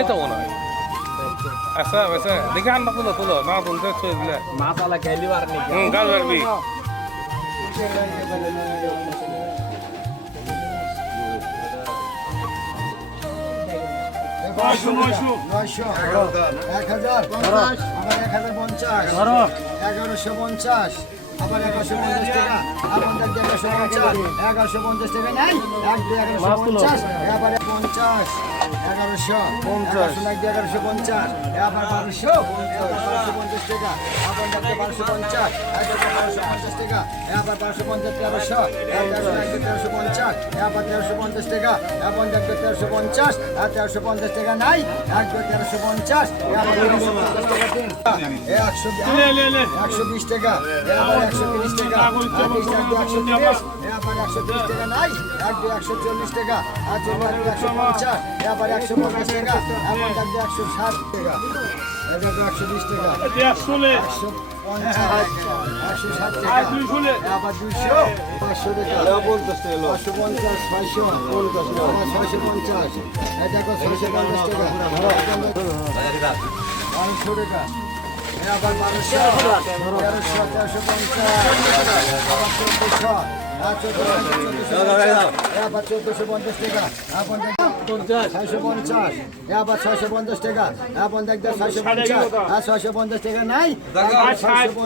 নাই তো মনে হয় আচ্ছা আচ্ছা দেখে আনবা তুলো তুলো না তুলতে ছুঁয়ে দিলে মাছালা খেলি আর নি গাল পারবি নয়শো 1000 আবার 1050 1150 আবার 1150 টাকা আপন দেখ 1150 টাকা নাই 1150 আবার 50 1150 লাখ 1150 আবার 1250 টাকা আপন দেখ 1250 1250 টাকা আবার 1250 1300 1350 আবার 1350 টাকা আপন দেখ 1350 আর 1350 টাকা নাই 1350 আবার 1350 টাকা দিন 120 টাকা আবার 130 টাকা 130 আবার 130 টাকা নাই 140 টাকা আর 150 আবার 150 টাকা আবার 160 টাকা 120 টাকা 160 টাকা আবার 200 500 টাকা 550 650 এটা কত 650 টাকা 500 টাকা আবার 1200 আবার 1450 টাকা আপন 650 আবার 650 টাকা আপন দেখ 650 আর 650 টাকা নাই